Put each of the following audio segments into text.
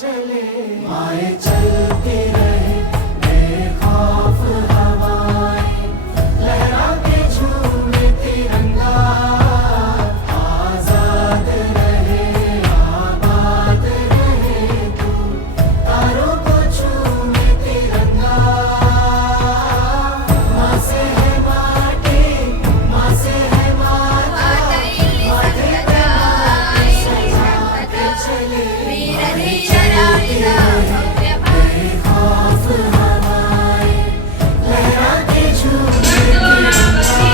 चले माए चलती रहे बेखौफ हवाएं लहरा के झूमे तिरंगा आजाद रहे आबाद रहे तू तारों को झूमे तिरंगा माँ से है माटी माँ से है माता माटी पे सजा के चले बेखौफ हवाएं लहरा के झूमे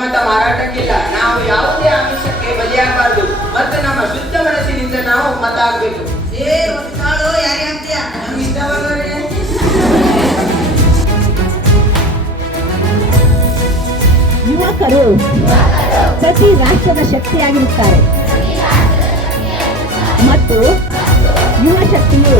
ಮತ ಮಾರಾಟಕ್ಕಿಲ್ಲ. ನಾವು ಯಾವುದೇ ಆಮಿಷಕ್ಕೆ ಬಲಿಯಾಗಬಾರ್ದು ಮತ್ತು ನಮ್ಮ ಶುದ್ಧ ಮನಸ್ಸಿನಿಂದ ನಾವು ಮತ ಹಾಕಬೇಕು. ನಮ್ಗೆ ಇಷ್ಟವಾದವರಿಗೆ ಯುವಕರು ಪ್ರತಿ ರಾಷ್ಟ್ರದ ಶಕ್ತಿಯಾಗಿರುತ್ತಾರೆ ಮತ್ತು ಯುವ ಶಕ್ತಿಯು